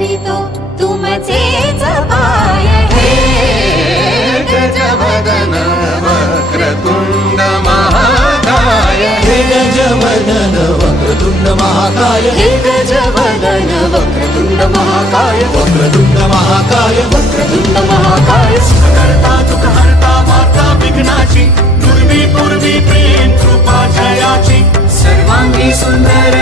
धरितो तुमचेच पाय हे गजवदन वक्रतुंड महाकाय हे गजवदन वक्रतुंड महाकाय हे गजवदन वक्रतुंड महाकाय वक्रतुंड महाकाय वक्रतुंड महाकाय करता दुःख हरता माता विघ्नाची पूर्वी प्रेम कृपा जयाची सर्वांगी सुंदर